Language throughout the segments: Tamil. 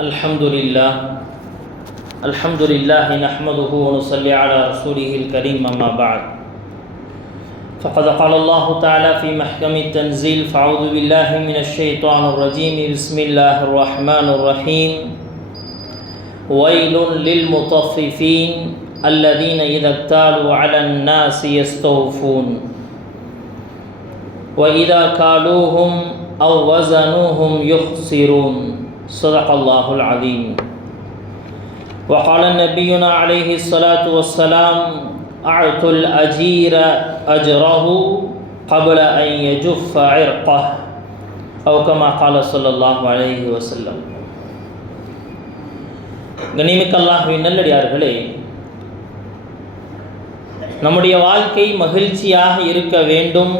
الحمد لله نحمده ونصلي على رسوله الكريم أما بعد فقد قال الله تعالى في محكم التنزيل فأعوذ بالله من الشيطان الرجيم بسم الله الرحمن الرحيم ويل للمطففين الذين إذا اكتالوا على الناس يستوفون وإذا كالوهم أو وزنوهم يخسرون صدق الله العظيم. وقال نبينا عليه الصلاة والسلام أعطوا الأجير أجره قبل أن يجف عرقه أو كما قال صلى الله عليه وسلم. கண்ணியமிக்க அல்லாஹ்வின் நல்லடியார்களே, நம்முடைய வாழ்க்கை மகிழ்ச்சியாக இருக்க வேண்டும்,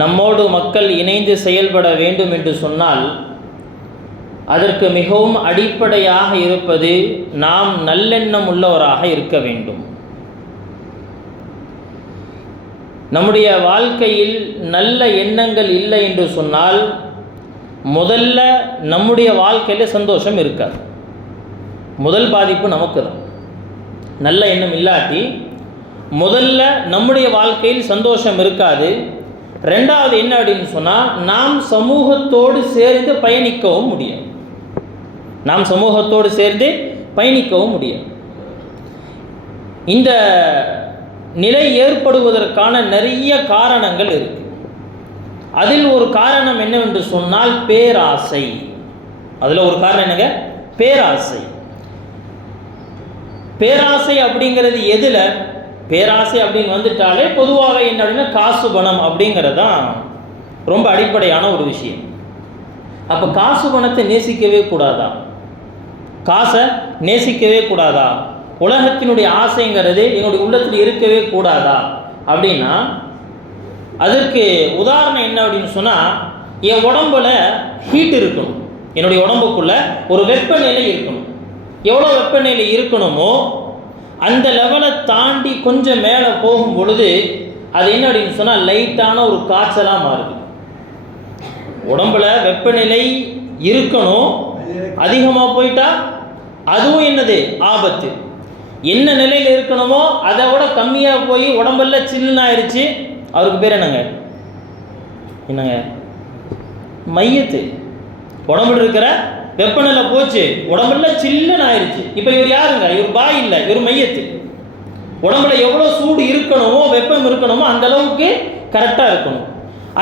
நம்மோடு மக்கள் இணைந்து செயல்பட வேண்டும் என்று சொன்னால் அதற்கு மிகவும் அடிப்படையாக இருப்பது நாம் நல்லெண்ணம் உள்ளவராக இருக்க வேண்டும். நம்முடைய வாழ்க்கையில் நல்ல எண்ணங்கள் இல்லை என்று சொன்னால் முதல்ல நம்முடைய வாழ்க்கையில் சந்தோஷம் இருக்காது. முதல் பாதிப்பு நமக்கு தான். நல்ல எண்ணம் இல்லாட்டி முதல்ல நம்முடைய வாழ்க்கையில் சந்தோஷம் இருக்காது. ரெண்டாவது என்ன அப்படின்னு சொன்னால், நாம் சமூகத்தோடு சேர்ந்து பயணிக்கவும் முடியாது. இந்த நிலை ஏற்படுவதற்கான நிறைய காரணங்கள் இருக்கு. அதில் ஒரு காரணம் என்னவென்று சொன்னால் பேராசை. அதில் ஒரு காரணம் என்னங்க? பேராசை. பேராசை அப்படிங்கிறது எதில்? பேராசை அப்படின்னு வந்துட்டாலே பொதுவாக என்ன அப்படின்னா காசு பணம் அப்படிங்கிறது தான் ரொம்ப அடிப்படையான ஒரு விஷயம். அப்போ காசு பணத்தை நேசிக்கவே கூடாதா? காசை நேசிக்கவே கூடாதா? உலகத்தினுடைய ஆசைங்கிறது என்னுடைய உள்ளத்தில் இருக்கவே கூடாதா அப்படின்னா அதற்கு உதாரணம் என்ன அப்படின்னு சொன்னால், என் உடம்புல ஹீட் இருக்கணும். என்னுடைய உடம்புக்குள்ள ஒரு வெப்பநிலை இருக்கணும். எவ்வளோ வெப்பநிலை இருக்கணுமோ அந்த லெவலை தாண்டி கொஞ்சம் மேலே போகும் பொழுது அது என்ன அப்படின்னு சொன்னால் லைட்டான ஒரு காய்ச்சலாக மாறுது. உடம்புல வெப்பநிலை இருக்கணும், அதிகமாக போயிட்டா அதுவும் என்னது? ஆபத்து. என்ன நிலையில் இருக்கணுமோ அதை விட கம்மியாக போய் உடம்பெல்லாம் சில்லுன்னு ஆயிடுச்சு, அவருக்கு பேர் என்னங்க? மையத்து. உடம்புல இருக்கிற வெப்பநிலை போச்சு, உடம்புல சில்லுன்னு ஆயிடுச்சு. இப்போ இவர் யாருங்க? இவர் பாய் இல்லை, இவர் மையத்து. உடம்புல எவ்வளோ சூடு இருக்கணுமோ வெப்பம் இருக்கணுமோ அந்த அளவுக்கு கரெக்டாக இருக்கணும்.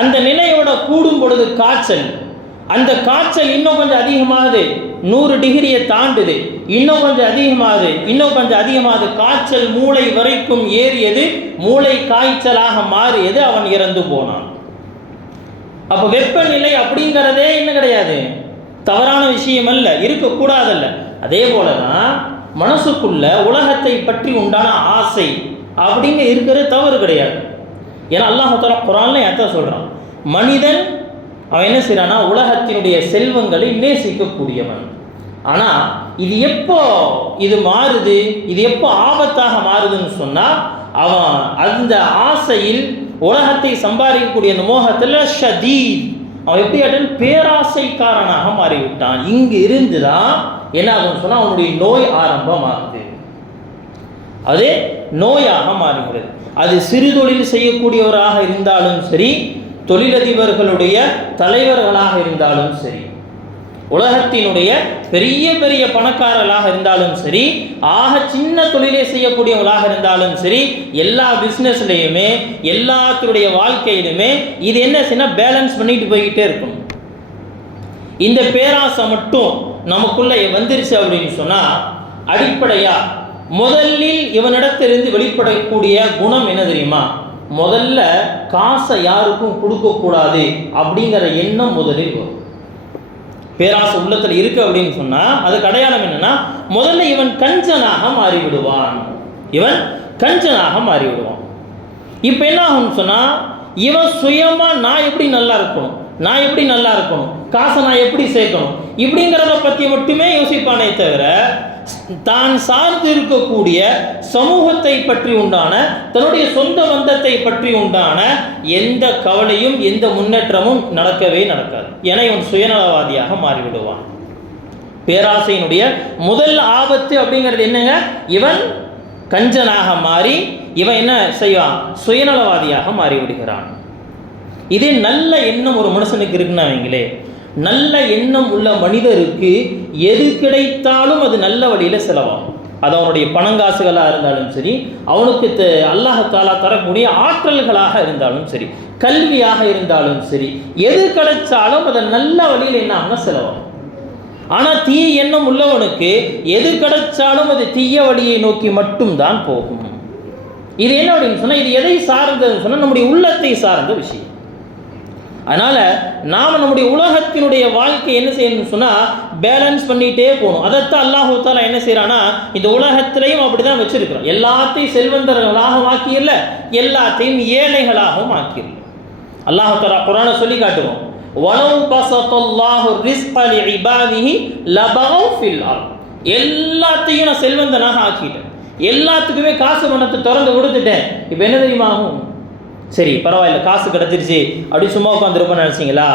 அந்த நிலையோட கூடும் பொழுது காய்ச்சல், அந்த காய்ச்சல் இன்னும் கொஞ்சம் அதிகமாகுது, 100 டிகிரியை தாண்டுது, இன்னும் கொஞ்சம் அதிகமாகுது. காய்ச்சல் மூளை வரைக்கும் ஏறியது, மூளை காய்ச்சலாக மாறியது, அவன் இறந்து போனான். அப்போ வெப்பநிலை அப்படிங்கிறதே என்ன கிடையாது, தவறான விஷயம் அல்ல, இருக்கக்கூடாதல்ல. அதே போல தான் மனசுக்குள்ள உலகத்தை பற்றி உண்டான ஆசை அப்படிங்க இருக்கிறது தவறு கிடையாது. ஏன்னா அல்லாஹ் தஆலா குர்ஆன்ல அதான் சொல்கிறான், மனிதன் அவன் என்ன செய்யறான்னா உலகத்தினுடைய செல்வங்களை நேசிக்கக்கூடியவன். ஆனால் இது எப்போ மாறுது, இது எப்போ ஆபத்தாக மாறுதுன்னு சொன்னால், அவன் அந்த ஆசையில் உலகத்தை சம்பாதிக்கக்கூடிய அந்த மோகத்தில் ஷதீத், அவன் எப்படி ஆட்டன் பேராசைக்காரனாக மாறிவிட்டான். இங்கு இருந்து தான் என்ன ஆகும்னு சொன்னால் அவனுடைய நோய் ஆரம்பமாகுது. அதே நோயாக மாறுகிறது. அது சிறு தொழில் செய்யக்கூடியவராக இருந்தாலும் சரி, தொழிலதிபர்களுடைய தலைவர்களாக இருந்தாலும் சரி, உலகத்தினுடைய பெரிய பெரிய பணக்காரர்களாக இருந்தாலும் சரி, ஆக சின்ன தொழிலை செய்யக்கூடியவர்களாக இருந்தாலும் சரி, எல்லா பிஸ்னஸ்லையுமே எல்லாத்துடைய வாழ்க்கையிலுமே இது என்ன செய்யணும், பேலன்ஸ் பண்ணிட்டு போய்கிட்டே இருக்கணும். இந்த பேராசை மட்டும் நமக்குள்ள வந்துருச்சு அப்படின்னு சொன்னால், அடிப்படையா முதலில் இவனிடத்திலிருந்து வெளிப்படக்கூடிய குணம் என்ன தெரியுமா? முதல்ல காசை யாருக்கும் கொடுக்கக்கூடாது அப்படிங்கிற எண்ணம் முதலில் வரும். பேராசை உள்ளத்தில் இருக்கு அப்படின்னு சொன்னால் அதுக்கு அடையாளம் என்னன்னா, முதல்ல இவன் கஞ்சனாக மாறிவிடுவான். இப்போ என்ன ஆகும்னு சொன்னால், இவன் சுயமாக நான் எப்படி நல்லா இருக்கணும், காசை நான் எப்படி சேர்க்கணும் இப்படிங்கிறத பற்றி மட்டுமே யோசிப்பானே தவிர தான் சார்ந்து இருக்கக்கூடிய சமூகத்தை பற்றி உண்டான, தன்னுடைய சொந்த பந்தத்தை பற்றி உண்டான எந்த கவலையும் எந்த முன்னேற்றமும் நடக்கவே நடக்காது. என இவன் சுயநலவாதியாக மாறிவிடுவான். பேராசையினுடைய முதல் ஆபத்து அப்படிங்கிறது என்னங்க? இவன் கஞ்சனாக மாறி இவன் என்ன செய்வான்? சுயநலவாதியாக மாறிவிடுகிறான். இதே நல்ல எண்ணம் ஒரு மனுஷனுக்கு இருக்குன்னு வைங்களே, நல்ல எண்ணம் உள்ள மனிதருக்கு எது கிடைத்தாலும் அது நல்ல வழியில் செலவாகும். அது அவனுடைய பணங்காசுகளாக இருந்தாலும் சரி, அவனுக்கு அல்லாஹ் தஆலா தரக்கூடிய ஆற்றல்களாக இருந்தாலும் சரி, கல்வியாக இருந்தாலும் சரி, எது கிடைச்சாலும் அதை நல்ல வழியில் என்ன ஆகும்னா செலவாகும். ஆனால் தீய எண்ணம் உள்ளவனுக்கு எது கிடைச்சாலும் அது தீய வழியை நோக்கி மட்டும்தான் போகும். இது என்ன அப்படின்னு சொன்னால், இது எதை சார்ந்ததுன்னு சொன்னால் நம்முடைய உள்ளத்தை சார்ந்த விஷயம். அதனால் நாம் நம்முடைய உலகத்தினுடைய வாழ்க்கை என்ன செய்யணும்னு சொன்னால் பேலன்ஸ் பண்ணிகிட்டே போகணும். அதைத்தான் அல்லாஹ் தஆலா என்ன செய்கிறான்னா, இந்த உலகத்திலையும் அப்படி தான் வச்சுருக்கிறோம். எல்லாத்தையும் செல்வந்தர்களாக ஆக்கியல, எல்லாத்தையும் ஏழைகளாகவும் ஆக்கியல. அல்லாஹ் தஆலா குர்ஆனை சொல்லி காட்டுவோம், வலவ் பஸத்தல்லாஹு ரிஸ்க லிஇபாதிஹி லபகவ் ஃபில் அர்த். எல்லாத்தையும் நான் செல்வந்தனாக ஆக்கிட்டேன், எல்லாத்துக்குமே காசு பணத்தை திறந்து கொடுத்துட்டேன். இப்போ என்ன தெரியுமா ஆகும்? சரி பரவாயில்ல, காசு கிடச்சிருச்சு அப்படி சும்மா உட்காந்துருப்பேன்னு நினச்சிங்களா?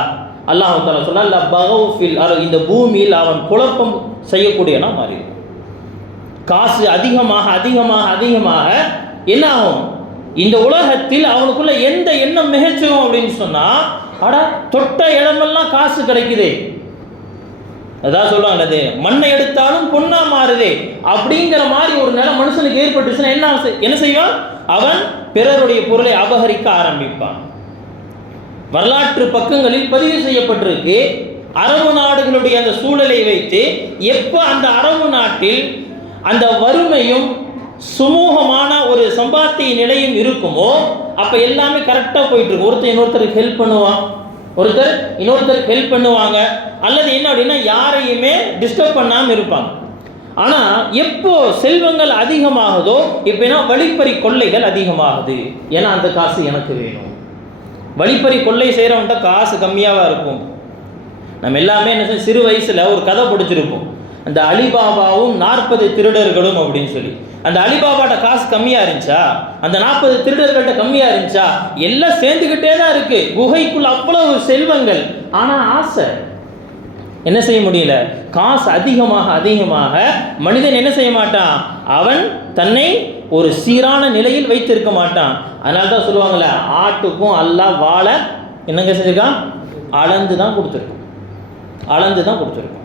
அல்லாஹ் தஆலா சொன்னா லபகவ் ஃபில் அர்த், இந்த பூமியில் அவன் குழப்பம் செய்யக்கூடியனா மாறி. காசு அதிகமாக அதிகமாக அதிகமாக என்ன ஆகும்? இந்த உலகத்தில் அவனுக்குள்ள எந்த எண்ணம் மிகச்சிரும் அப்படின்னு சொன்னா, அட தொட்ட இடமெல்லாம் காசு கிடைக்குது, அதான் சொல்லுவாங்க, அது மண்ணை எடுத்தாலும் பொண்ணா மாறுதே அப்படிங்கிற மாதிரி ஒரு நிலை மனுஷனுக்கு ஏற்பட்டுச்சுன்னா என்ன செய்வான்? அவன் பிறருடைய பொருளை அபகரிக்க ஆரம்பிப்பான். வரலாற்று பக்கங்களில் பதிவு செய்யப்பட்டிருக்கு, அரபு நாடுகளுடைய அந்த சூழலை வைத்து எப்போ அந்த அரபு நாட்டில் அந்த வறுமையும் சுமூகமான ஒரு சம்பாத்திய நிலையும் இருக்குமோ அப்போ எல்லாமே கரெக்டாக போயிட்டு இருக்கும். ஒருத்தர் இன்னொருத்தருக்கு ஹெல்ப் பண்ணுவான், ஒருத்தர் இன்னொருத்தருக்கு ஹெல்ப் பண்ணுவாங்க, அல்லது என்ன அப்படின்னா யாரையுமே டிஸ்டர்ப் பண்ணாமல் இருப்பாங்க. ஆனால் எப்போ செல்வங்கள் அதிகமாகுதோ இப்போ என்ன வழிப்பறி கொள்ளைகள் அதிகமாகுது. ஏன்னா அந்த காசு எனக்கு வேணும். வழிப்பறி கொள்ளை செய்கிறவன்ட்ட காசு கம்மியாக இருக்கும். நம்ம எல்லாமே என்ன சிறு வயசில் ஒரு கதை படிச்சிருப்போம், அந்த அலிபாபாவும் 40 திருடர்களும் அப்படின்னு சொல்லி. அந்த அலிபாபாட்ட காசு கம்மியாக இருந்துச்சா, அந்த 40 திருடர்கள்ட்ட கம்மியாக இருந்துச்சா? எல்லாம் சேர்ந்துக்கிட்டே தான் இருக்குது. குகைக்குள்ள அவ்வளவு செல்வங்கள், ஆனால் ஆசை என்ன செய்ய முடியல. காசு அதிகமாக அதிகமாக மனிதன் என்ன செய்ய மாட்டான்? அவன் தன்னை ஒரு சீரான நிலையில் வைத்திருக்க மாட்டான். அதனால தான் சொல்லுவாங்கள்ல, ஆட்டுக்கும் அல்லாஹ் வாழை என்னங்க செஞ்சிருக்கான்? அளந்து தான் கொடுத்துருக்கோம், அளந்து தான் கொடுத்துருக்கோம்.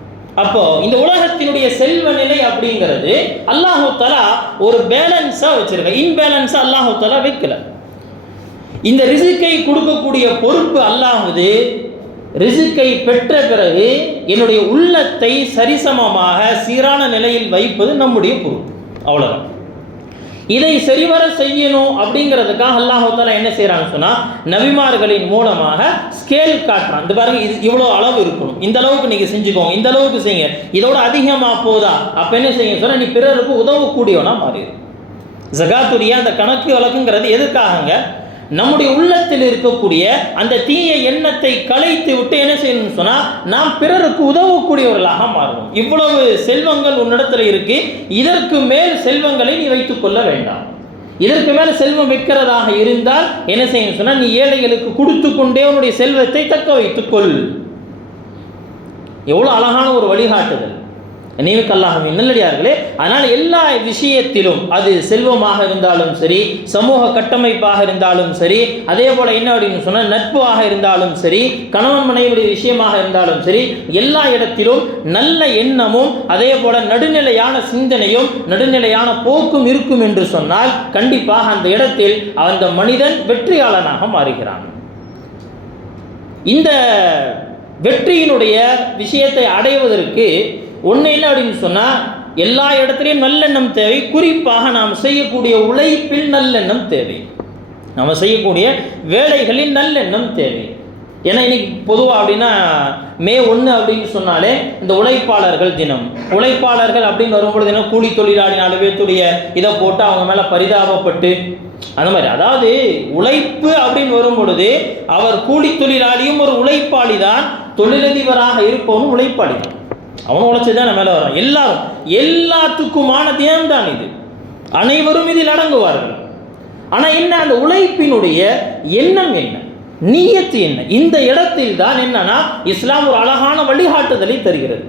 அப்போ இந்த உலகத்தினுடைய செல்வ நிலை அப்படிங்கிறது அல்லாஹ் தஆலா ஒரு பேலன்ஸா வச்சிருக்க, இன்பேலன்ஸா அல்லாஹ் தஆலா வைக்கல. இந்த ரிஸ்கை கொடுக்கக்கூடிய பொறுப்பு அல்லாஹ்வுது. ரிஸ்கை பெற்ற பிறகு என்னுடைய உள்ளத்தை சரிசமமாக சீரான நிலையில் வைப்பது நம்முடைய பொறுப்பு, அவ்வளவுதான். இதை சரிவர செய்யணும் அப்படிங்கிறதுக்காக அல்லாஹ் தஆலா என்ன செய்யறான்னு சொன்னா, நபிமார்களின் மூலமாக ஸ்கேல் காட்டுறான். இந்த பாருங்க, இது இவ்வளோ அளவு இருக்கணும், இந்த அளவுக்கு நீங்க செஞ்சுக்கோங்க, இந்த அளவுக்கு செய்யுங்க, இதோட அதிகமா போதா அப்ப என்ன செய்யுங்க சொன்னா, நீ பிறருக்கு உதவக்கூடியவனா மாறிடு. ஜகாத்துடைய அந்த கணக்கு வழக்குங்கிறது எதுக்காகங்க? நம்முடைய உள்ளத்தில் இருக்கக்கூடிய அந்த தீய எண்ணத்தை கலைத்து விட்டு என்ன செய்யணும்னு சொன்னா, நாம் பிறருக்கு உதவக்கூடியவர்களாக மாறுவோம். இவ்வளவு செல்வங்கள் உன்னிடத்துல இருக்கு, இதற்கு மேல் செல்வங்களை நீ வைத்துக் கொள்ள வேண்டாம். இதற்கு மேல செல்வம் வைக்கிறதாக இருந்தால் என்ன செய்யணும் சொன்னா, நீ ஏழைகளுக்கு கொடுத்து கொண்டே உன்னுடைய செல்வத்தை தக்க வைத்துக் கொள். எவ்வளவு அழகான ஒரு வழிகாட்டுதல். நினைவுக்கு அல்லாஹ்வின் நல்லடியார்களே, அதனால் எல்லா விஷயத்திலும் அது செல்வமாக இருந்தாலும் சரி, சமூக கட்டமைப்பாக இருந்தாலும் சரி, அதே போல் என்ன அப்படின்னு சொன்னால் நட்பாக இருந்தாலும் சரி, கணவன் மனைவியுடைய விஷயமாக இருந்தாலும் சரி, எல்லா இடத்திலும் நல்ல எண்ணமும் அதே போல் நடுநிலையான சிந்தனையும் நடுநிலையான போக்கும் இருக்கும் என்று சொன்னால் கண்டிப்பாக அந்த இடத்தில் அந்த மனிதன் வெற்றியாளனாக மாறுகிறான். இந்த வெற்றியினுடைய விஷயத்தை அடைவதற்கு ஒன்று என்ன அப்படின்னு சொன்னால், எல்லா இடத்துலையும் நல்லெண்ணம் தேவை. குறிப்பாக நாம் செய்யக்கூடிய உழைப்பில் நல்லெண்ணம் தேவை, நாம் செய்யக்கூடிய வேலைகளில் நல்லெண்ணம் தேவை. ஏன்னா இன்னைக்கு பொதுவாக அப்படின்னா மே 1 அப்படின்னு சொன்னாலே இந்த உழைப்பாளர்கள் தினம். உழைப்பாளர்கள் அப்படின்னு வரும்பொழுது என்ன, கூலி தொழிலாளி 4 பேர்த்துடைய இதை போட்டு அவங்க மேலே பரிதாபப்பட்டு அந்த மாதிரி. அதாவது உழைப்பு அப்படின்னு வரும் பொழுது அவர் கூலி தொழிலாளியும் ஒரு உழைப்பாளி தான், தொழிலதிபராக இருப்பவனும் உழைப்பாளி தான். அவன் உழைச்சதான் மேலே வரான். எல்லாத்துக்குமான தேம் தான் இது. அனைவரும் இதில் அடங்குவார்கள். ஆனால் என்ன, அந்த உழைப்பினுடைய எண்ணம் என்ன, நியத்து என்ன? இந்த இடத்தில் தான் என்னன்னா இஸ்லாம் ஒரு அழகான வழிகாட்டுதலை தருகிறது.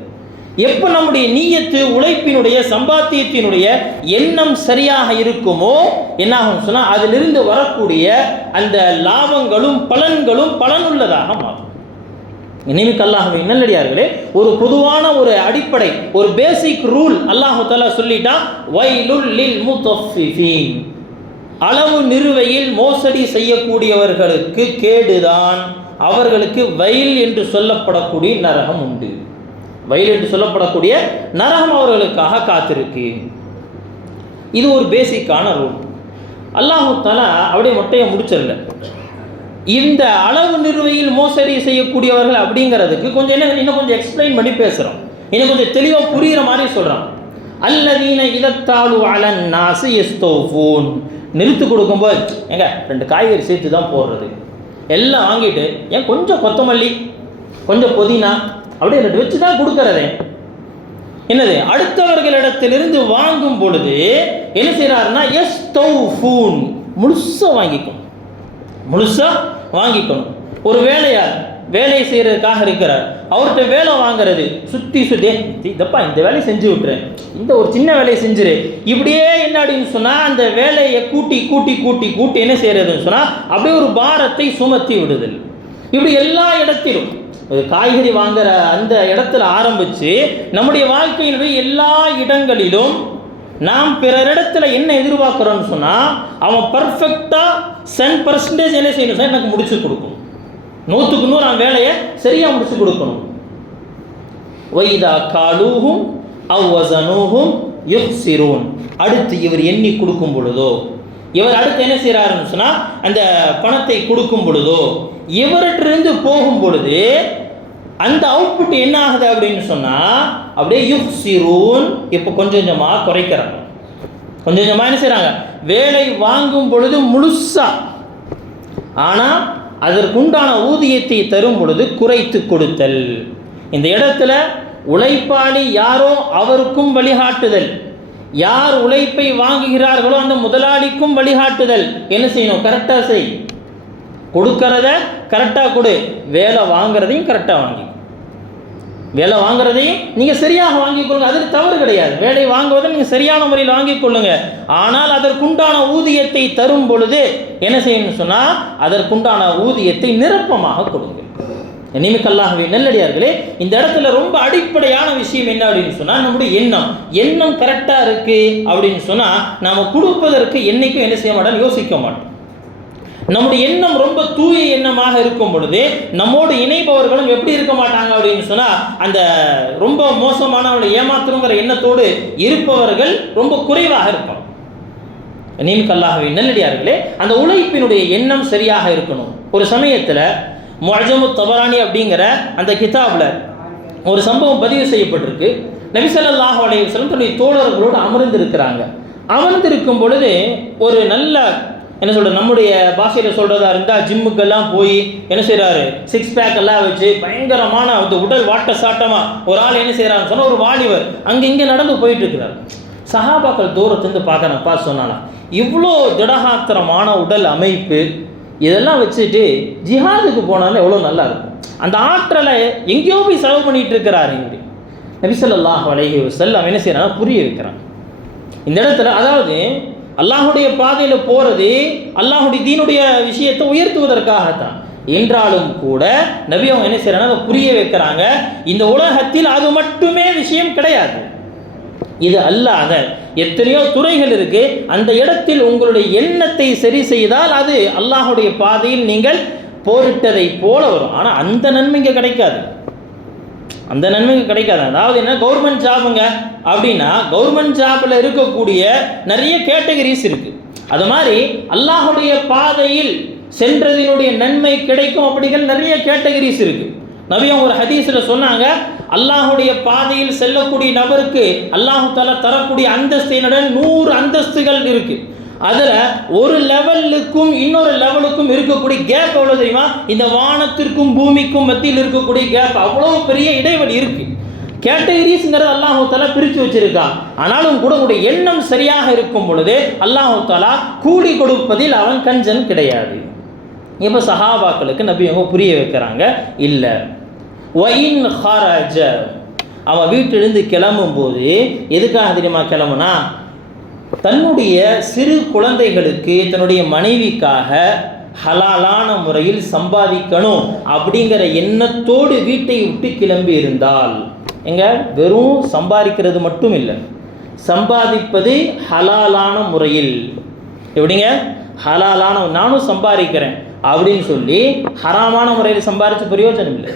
எப்போ நம்முடைய நீயத்து, உழைப்பினுடைய, சம்பாத்தியத்தினுடைய எண்ணம் சரியாக இருக்குமோ என்னாகும் சொன்னால் அதிலிருந்து வரக்கூடிய அந்த லாபங்களும் பலன்களும் பலனுள்ளதாக மாறும். இனிமிக்கு அல்லாஹ்வை நல்லடியார்களே, ஒரு பொதுவான ஒரு அடிப்படை, ஒரு பேசிக் ரூல் அல்லாஹ் தஆலா சொல்லிட்டான், வைலுல் லில் முத்தஃபிஃபீன், அளவு நிறுவையில் மோசடி செய்யக்கூடியவர்களுக்கு கேடுதான், அவர்களுக்கு வயல் என்று சொல்லப்படக்கூடிய நரகம் உண்டு. வயல் என்று சொல்லப்படக்கூடிய நரகம் அவர்களுக்காக காத்திருக்கு. இது ஒரு பேசிக்கான ரூல். அல்லாஹ் தஆலா அப்படியே மொட்டையை முடிச்சிடல. இந்த அளவு நிறுவையில் மோசடி செய்யக்கூடியவர்கள் அப்படிங்கிறதுக்கு கொஞ்சம் இன்னும் கொஞ்சம் எக்ஸ்பிளைன் பண்ணி பேசுகிறோம். இன்னும் கொஞ்சம் தெளிவாக புரிகிற மாதிரி சொல்கிறான். அல்லதீன இதத்தாலு அலன் நாஸி யஸ்தௌஃபூன், நிறுத்து கொடுக்கும்போது எங்க 2 காய்கறி சேர்த்து தான் போடுறது, எல்லாம் வாங்கிட்டு ஏன் கொஞ்சம் கொத்தமல்லி கொஞ்சம் புதினா அப்படியே 2 வச்சு தான் கொடுக்கறதே. என்னது, அடுத்தவர்களிடத்திலிருந்து வாங்கும் பொழுது என்ன செய்கிறாருன்னா யஸ்தௌஃபூன், முழுசாக வாங்கிக்கணும். ஒரு வேலை செய்கிறதுக்காக இருக்கிறார், அவர்கிட்ட வேலை வாங்குறது, சுற்றி இதப்பா இந்த வேலையை செஞ்சு விட்டுறேன், இந்த ஒரு சின்ன வேலையை செஞ்சிரு, இப்படியே என்ன அப்படின்னு சொன்னால் அந்த வேலையை கூட்டி கூட்டி கூட்டி கூட்டி என்ன செய்யறதுன்னு சொன்னால் அப்படியே ஒரு பாரத்தை சுமத்தி விடுதல். இப்படி எல்லா இடத்திலும் காய்கறி வாங்குற அந்த இடத்துல ஆரம்பித்து நம்முடைய வாழ்க்கையினுடைய எல்லா இடங்களிலும் நாம் பிறரிடத்துல என்ன எதிர்பார்க்குறோம்னு சொன்னால் அவன் பர்ஃபெக்டாக 100% என்ன செய்யணும் சார், எனக்கு முடிச்சு கொடுக்கும், 100க்கு 100 அவன் வேலையை சரியாக முடிச்சு கொடுக்கணும். வைதா காலூஹும் அவ்வஸனூஹும் யுக்ஸிரூன், அடுத்து இவர் எண்ணி கொடுக்கும் பொழுதோ, இவர் அடுத்து என்ன செய்கிறாருன்னு சொன்னால் அந்த பணத்தை கொடுக்கும் பொழுதோ, இவர்கிட்ட போகும் பொழுது அந்த அவுட்புட் என்ன ஆகுது அப்படின்னு சொன்னால் அப்படியே யுக்ஸிரூன், இப்போ கொஞ்சம் கொஞ்சமாக குறைக்கிறாங்க. கொஞ்சம் கொஞ்சமாக என்ன செய்கிறாங்க, வேலை வாங்கும் பொழுது முழுசா, ஆனால் அதற்குண்டான ஊதியத்தை தரும் பொழுது குறைத்து கொடுத்தல். இந்த இடத்துல உழைப்பாளி யாரோ அவருக்கும் வழிகாட்டுதல், யார் உழைப்பை வாங்குகிறார்களோ அந்த முதலாளிக்கும் வழிகாட்டுதல். என்ன செய்யணும், கரெக்டாக செய், கொடுக்கறத கரெக்டாக கொடு, வேலை வாங்குறதையும் கரெக்டாக வாங்கி, வேலை வாங்குறதையும் நீங்கள் சரியாக வாங்கிக் கொள்ளுங்க, அதில் தவறு கிடையாது. வேலை வாங்குவதை நீங்கள் சரியான முறையில் வாங்கிக் கொள்ளுங்க. ஆனால் அதற்குண்டான ஊதியத்தை தரும் பொழுது என்ன செய்யணும்னு சொன்னால் அதற்குண்டான ஊதியத்தை நிரப்பமாக கொடுங்க. இனிமிக்கு அல்லாஹ்வே நல்லடியார்களே, இந்த இடத்துல ரொம்ப அடிப்படையான விஷயம் என்ன அப்படின்னு சொன்னால் நம்முடைய எண்ணம் கரெக்டாக இருக்குது அப்படின்னு சொன்னால் நாம் கொடுப்பதற்கு என்னைக்கும் என்ன செய்ய மாட்டோம், யோசிக்க மாட்டோம். நம்முடைய எண்ணம் ரொம்ப தூய எண்ணமாக இருக்கும் பொழுது நம்மோடு இணைப்பவர்களும் எப்படி இருக்க மாட்டாங்க அப்படின்னு சொன்னால் அந்த ரொம்ப மோசமானவர்களை ஏமாற்றணுங்கிற எண்ணத்தோடு இருப்பவர்கள் ரொம்ப குறைவாக இருப்பாங்க. இனிமிக்கு அல்லாஹ்வே நல்லடியார்களே, அந்த உழைப்பினுடைய எண்ணம் சரியாக இருக்கணும். ஒரு சமயத்தில் முஅஜமு தபரானி அப்படிங்கிற அந்த கிதாபில் ஒரு சம்பவம் பதிவு செய்யப்பட்டிருக்கு. நபி ஸல்லல்லாஹு அலைஹி வஸல்லம் தன்னுடைய தோழர்களோடு அமர்ந்திருக்கிறாங்க. அமர்ந்திருக்கும் பொழுது ஒரு நல்ல என்ன சொல்கிறது, நம்முடைய பாஷையில் சொல்கிறதா இருந்தால் ஜிம்முக்கெல்லாம் போய் என்ன செய்கிறாரு, 6 பேக் எல்லாம் வச்சு பயங்கரமான அந்த உடல் வாட்ட சாட்டமாக ஒரு ஆள் என்ன செய்கிறான்னு சொன்னால் ஒரு வாலிபர் அங்கே இங்கே நடந்து போயிட்டு இருக்கிறார். சஹாபாக்கள் தூரத்துலேருந்து பார்க்குறப்பா சொன்னாலாம், இவ்வளோ திடகாத்திரமான உடல் அமைப்பு இதெல்லாம் வச்சுட்டு ஜிஹாதுக்கு போனாலும் எவ்வளோ நல்லா இருக்கும், அந்த ஆற்றலை எங்கேயோ போய் செலவு பண்ணிகிட்டு இருக்கிறாரு. இப்படி நபி ஸல்லல்லாஹு அலைஹி வஸல்லம் என்ன செய்யறாங்க, புரிய வைக்கிறாங்க. இந்த இடத்துல அதாவது அல்லாஹுடைய பாதையில் போகிறது அல்லாஹுடைய தீனுடைய விஷயத்தை உயர்த்துவதற்காகத்தான் என்றாலும் கூட நபி அவங்க என்ன செய்யறாங்க, அதை புரிய வைக்கிறாங்க. இந்த உலகத்தில் அது மட்டுமே விஷயம் கிடையாது, இது அல்லாத எத்தனையோ துறைகள் இருக்கு. அந்த இடத்தில் உங்களுடைய எண்ணத்தை சரி செய்தால் அது அல்லாஹுடைய பாதையில் நீங்கள் போரிட்டதை போல வரும். ஆனால் அந்த நன்மை இங்கே கிடைக்காது, அந்த நன்மைக்கு கிடைக்காது. அதாவது என்ன, கவர்மெண்ட் ஜாபுங்க அப்படின்னா கவர்மெண்ட் ஜாபில் இருக்கக்கூடிய நிறைய கேட்டகரிஸ் இருக்கு. அது மாதிரி அல்லாஹுடைய பாதையில் சென்றதினுடைய நன்மை கிடைக்கும் அப்படிங்கிற நிறைய கேட்டகரிஸ் இருக்கு. நபி அவங்க ஒரு ஹதீஸில் சொன்னாங்க, அல்லாஹுடைய பாதையில் செல்லக்கூடிய நபருக்கு அல்லாஹு தஆலா தரக்கூடிய அந்தஸ்தினுடன் 100 அந்தஸ்துகள் இருக்கு. அதில் ஒரு லெவலுக்கும் இன்னொரு லெவலுக்கும் இருக்கக்கூடிய கேப் எவ்வளோ தெரியுமா, இந்த வானத்திற்கும் பூமிக்கும் மத்தியில் இருக்கக்கூடிய கேப் அவ்வளோ பெரிய இடைவெளி இருக்கு. கேட்டகரிஸ்ங்கிறது அல்லாஹ் தஆலா பிரித்து வச்சிருக்கான். ஆனாலும் கூட உங்களுடைய எண்ணம் சரியாக இருக்கும் பொழுது அல்லாஹ் தஆலா கூலி கொடுப்பதில் அவன் கஞ்சன் கிடையாது. இப்போ சஹாபாக்களுக்கு நபி அவங்க புரிய வைக்கிறாங்க, இல்லை ஒயின் ஹரஜ, அவன் வீட்டிலிருந்து கிளம்பும்போது எதுக்காக தெரியுமா கிளம்புனா, தன்னுடைய சிறு குழந்தைகளுக்கு தன்னுடைய மனைவிக்காக ஹலாலான முறையில் சம்பாதிக்கணும் அப்படிங்கிற எண்ணத்தோடு வீட்டை விட்டு கிளம்பி இருந்தால், எங்க வெறும் சம்பாதிக்கிறது மட்டும் இல்லை, சம்பாதிப்பது ஹலாலான முறையில். எப்படிங்க ஹலாலான, நானும் சம்பாதிக்கிறேன் அப்படின்னு சொல்லி ஹராமான முறையில் சம்பாதிச்சு பிரயோஜனம் இல்லை,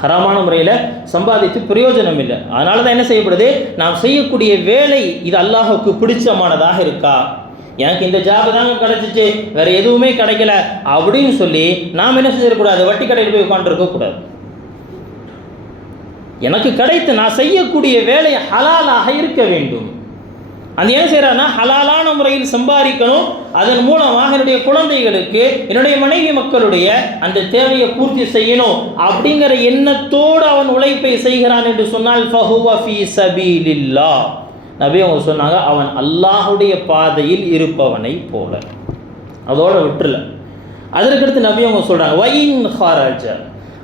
ஹராமான முறையில் சம்பாதித்து பிரயோஜனம் இல்லை. அதனால தான் என்ன செய்யப்படுது, நாம் செய்யக்கூடிய வேலை இது அல்லாஹுக்கு பிடிச்சமானதாக இருக்கா, எனக்கு இந்த ஜாப் தாங்க கிடைச்சிச்சு வேற எதுவுமே கிடைக்கல அப்படின்னு சொல்லி நாம் என்ன செய்யக்கூடாது, வட்டி கடையில் போய் உட்காந்துருக்கக்கூடாது. எனக்கு கிடைத்து நான் செய்யக்கூடிய வேலை ஹலாலாக இருக்க வேண்டும். அது என்ன செய்யறாருன்னா, ஹலாலான முறையில் சம்பாதிக்கணும், அதன் மூலமாக என்னுடைய குழந்தைகளுக்கு என்னுடைய மனைவி மக்களுடைய அந்த தேவையை பூர்த்தி செய்யணும் அப்படிங்கிற எண்ணத்தோடு அவன் உழைப்பை செய்கிறான் என்று சொன்னால் ஃபஹுவ ஃபீ சபீலில்லாஹ். நபி அவங்க சொன்னாங்க, அவன் அல்லாஹுடைய பாதையில் இருப்பவனை போல. அதோட விட்டுல. அதற்கடுத்து நபி அவங்க சொல்றாங்க, வயின் ஹரஜ,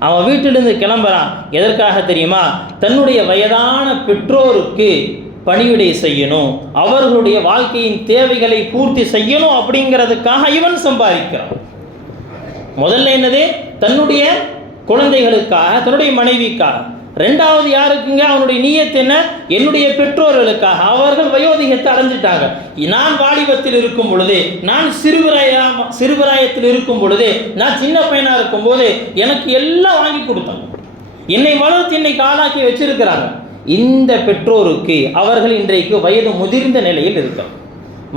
அவன் வீட்டிலிருந்து கிளம்புறான், எதற்காக தெரியுமா, தன்னுடைய வயதான பெற்றோருக்கு பணிவிடை செய்யணும், அவர்களுடைய வாழ்க்கையின் தேவைகளை பூர்த்தி செய்யணும் அப்படிங்கிறதுக்காக இவன் சம்பாதிக்கிறான். முதல்ல என்னது, தன்னுடைய குழந்தைகளுக்காக, தன்னுடைய மனைவிக்காக. ரெண்டாவது யாருக்குங்க, அவனுடைய நியத் என்ன, என்னுடைய பெற்றோர்களுக்காக. அவர்கள் வயோதிகத்தை அடைஞ்சிட்டாங்க, நான் வாலிபத்தில் இருக்கும் பொழுது, நான் சிறுபிராயத்தில் இருக்கும் பொழுது, நான் சின்ன பையனா இருக்கும் போது எனக்கு எல்லாம் வாங்கி கொடுத்தாங்க, என்னை வளர்த்து என்னை ஆளாக்கி வச்சிருக்கிறாங்க. இந்த பெற்றோருக்கு அவர்கள் இன்றைக்கு வயது முதிர்ந்த நிலையில் இருக்கிறாங்க,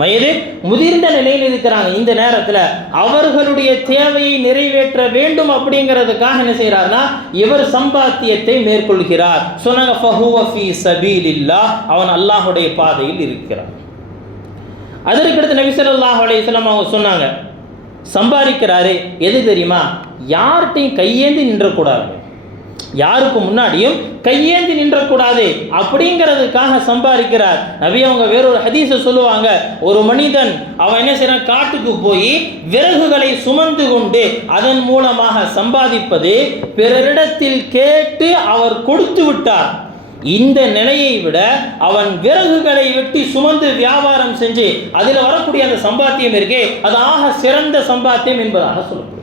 வயது முதிர்ந்த நிலையில் இருக்கிறாங்க. இந்த நேரத்தில் அவர்களுடைய தேவையை நிறைவேற்ற வேண்டும் அப்படிங்கிறதுக்காக என்ன செய்கிறார்னா, இவர் சம்பாத்தியத்தை மேற்கொள்கிறார். சொன்னாங்க ஃபஹுவ ஃபீ சபீலில்லாஹ், அவன் அல்லாஹுடைய பாதையில் இருக்கிறான். அதற்கடுத்து நபி ஸல்லல்லாஹு அலைஹி வஸல்லம் அவங்க சொன்னாங்க, சம்பாதிக்கிறாரு எது தெரியுமா, யார்கிட்டையும் கையேந்தி நின்றக்கூடாது, யாருக்கு முன்னாடியும் கையேந்தி நின்றக்கூடாது அப்படிங்கிறதுக்காக சம்பாதிக்கிறார். நபி அவங்க வேறொரு ஹதீஸை சொல்லுவாங்க, ஒரு மனிதன் அவன் என்ன செய்யறான், காட்டுக்கு போய் விறகுகளை சுமந்து கொண்டு அதன் மூலமாக சம்பாதிப்பது பிறரிடத்தில் கேட்டு அவர் கொடுத்து விட்டார். இந்த நிலையை விட அவன் விறகுகளை வெட்டி சுமந்து வியாபாரம் செஞ்சு அதில் வரக்கூடிய அந்த சம்பாத்தியம் இருக்கே, அது ஆக சிறந்த சம்பாத்தியம் என்பதாக சொல்லப்படும்.